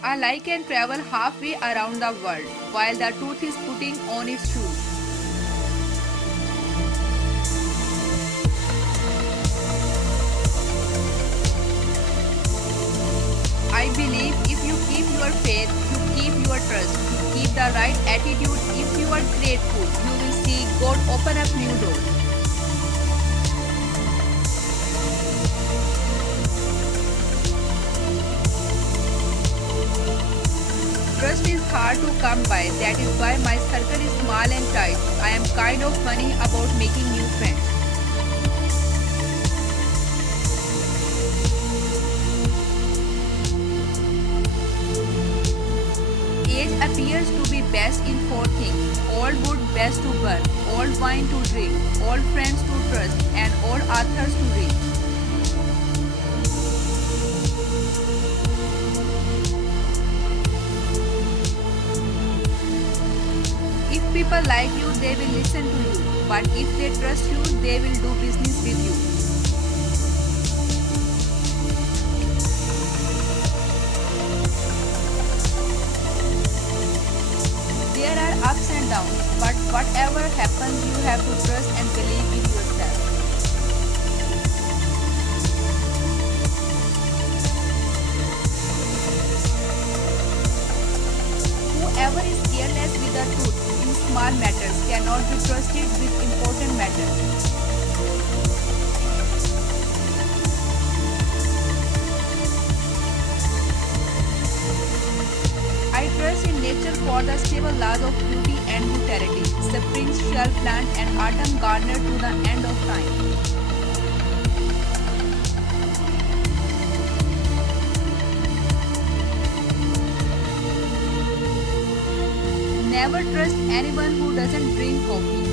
A lie can travel halfway around the world while the truth is putting on its shoes. I believe if you keep your faith, you keep your trust, you keep the right attitude, if you are grateful, you will see God open up new doors. Trust is hard to come by, that is why my circle is small and tight. I am kind of funny about making new friends. Age appears to be best in four things: old wood best to burn, old wine to drink, old friends to trust, and old authors to read. If people like you, they will listen to you. But if they trust you, they will do business with you. There are ups and downs, but whatever happens, you have to trust and believe in yourself. Whoever is careless with the truth in small matters cannot be trusted with important matters. I trust in nature for the stable laws of beauty and brutality. Spring shall plant and autumn garner to the end of time. Never trust anyone who doesn't drink coffee.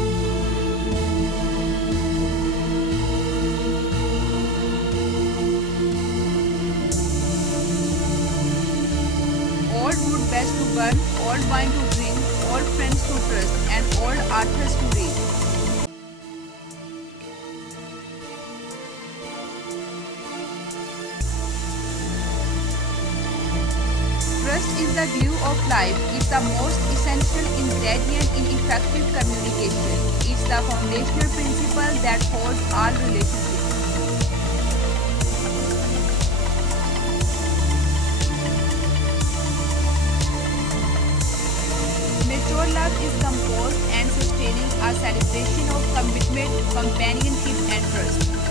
Old wood best to burn, old wine to drink, old friends to trust, and old authors to read. Trust is the glue of life. It's the most essential ingredient in effective communication. It's the foundational principle that holds all relationships. Mature love is composed and sustaining a celebration of commitment, companionship, and trust.